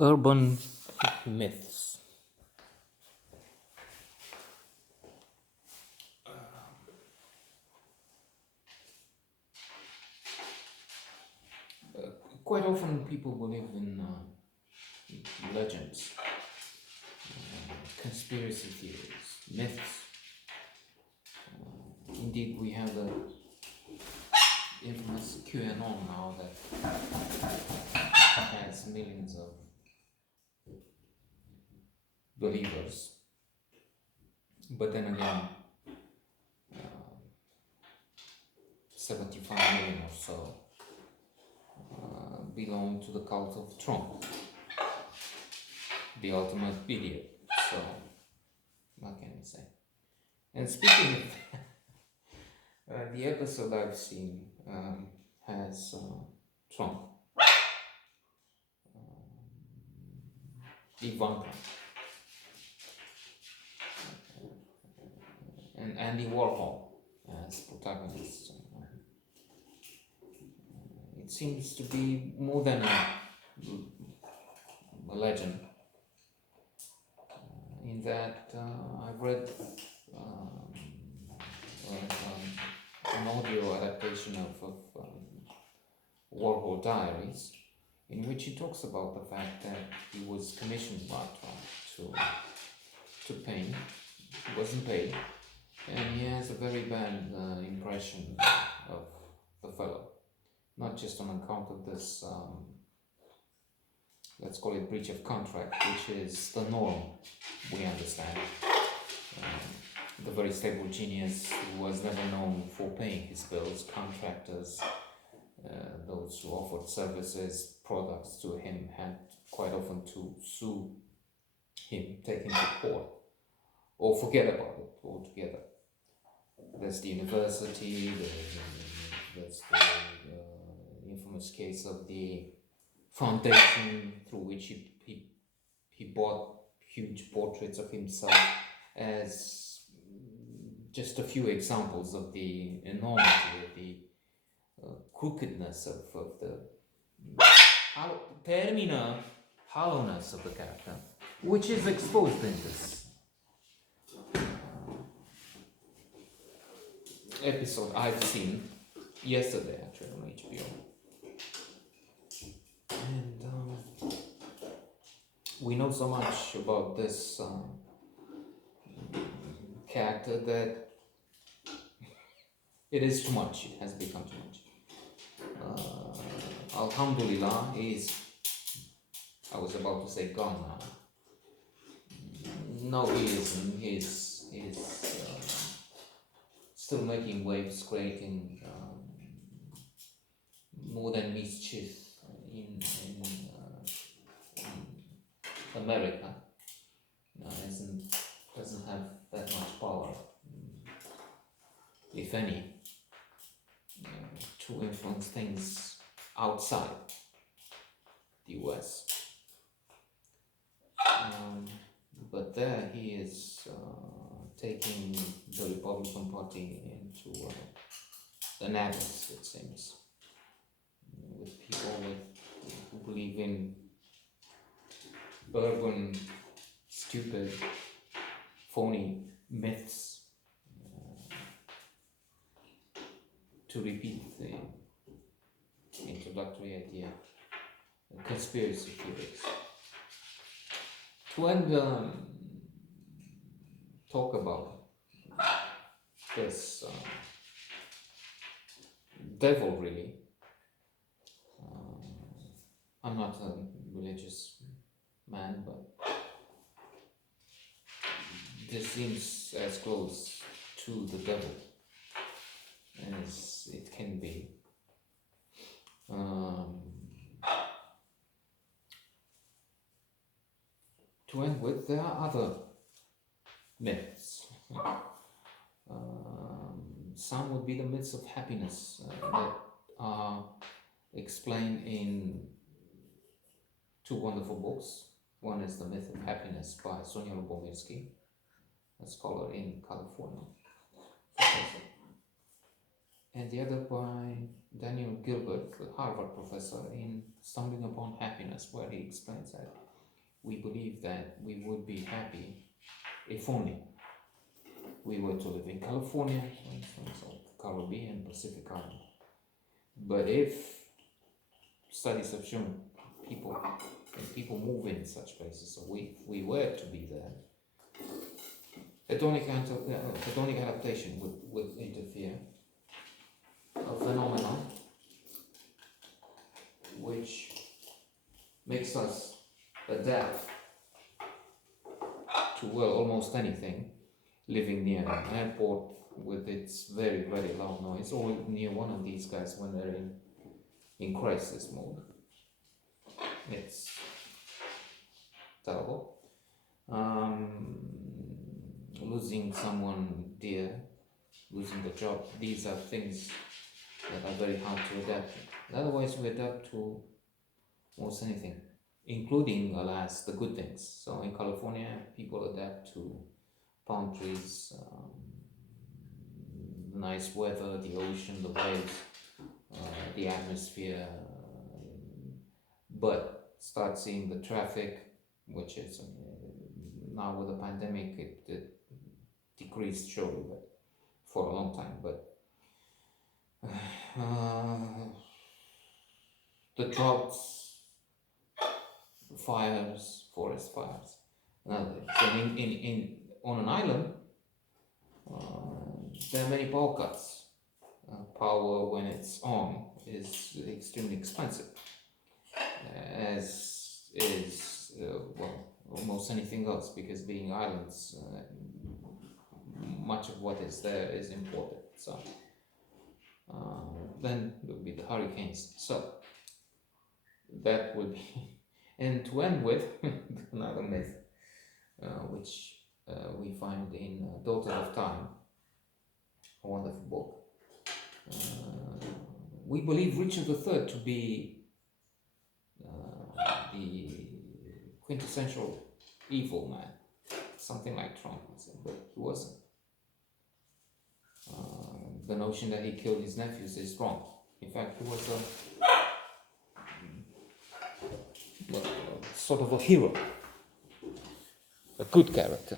Urban myths. Quite often people believe in legends, conspiracy theories, myths. Indeed, we have the infamous QAnon now that has millions of believers. But then again, 75 million or so belong to the cult of Trump, the ultimate idiot. So, what can I say? And speaking of the episode I've seen has Trump, Ivanka, and Andy Warhol as protagonists. It seems to be more than a legend, in that I've read an audio adaptation of Warhol Diaries, in which he talks about the fact that he was commissioned by Trump to paint. He wasn't paid, and he has a very bad impression of the fellow, not just on account of this, let's call it breach of contract, which is the norm, we understand. The very stable genius who was never known for paying his bills, contractors, those who offered services, products to him, had quite often to sue him, take him to court, or forget about it altogether. There's the university, there's the infamous case of the foundation through which he bought huge portraits of himself, as just a few examples of the enormity, of the crookedness of the terminal hollowness of the character, which is exposed in this episode I've seen yesterday, actually, on HBO. And we know so much about this character that it is too much. It has become too much. Alhamdulillah is, I was about to say, gone now. No, he isn't. He's still making waves, creating more than mischief in America. Doesn't have that much power, if any, to influence things outside the US. But there he is taking the Republican Party into an abyss, it seems, with people who believe in urban, stupid, phony myths. To repeat the introductory idea, conspiracy theories. To end talk about this devil, really. I'm not a religious man, but this seems as close to the devil as it can be. To end with, there are other myths. Some would be the myths of happiness that are explained in two wonderful books. One is The Myth of Happiness by Sonia Lubomirsky, a scholar in California, professor. and the other by Daniel Gilbert, the Harvard professor, in Stumbling Upon Happiness, where he explains that we believe that we would be happy if only we were to live in California, for instance, or Caribbean, Pacific Island. But if studies have shown people move in such places, so we were to be there, hedonic adaptation would interfere. A phenomenon which makes us adapt to, well, almost anything, living near an airport with its very, very loud noise, or near one of these guys when they're in crisis mode. It's terrible. Losing someone dear, losing the job, these are things that are very hard to adapt to. Otherwise, we adapt to almost anything, including, alas, the good things. So in California, people adapt to palm trees, nice weather, the ocean, the waves, the atmosphere, but start seeing the traffic, which is now with the pandemic, it decreased surely, but for a long time. But the droughts, fires, forest fires, and on an island, there are many power cuts. Power, when it's on, is extremely expensive, as is well, almost anything else, because being islands, much of what is there is imported. So then there will be the hurricanes. So that would be, and to end with another myth, which we find in Daughters of Time, a wonderful book. We believe Richard III to be the quintessential evil man, something like Trump, but he wasn't. The notion that he killed his nephews is wrong. In fact, he was sort of a hero, a good character.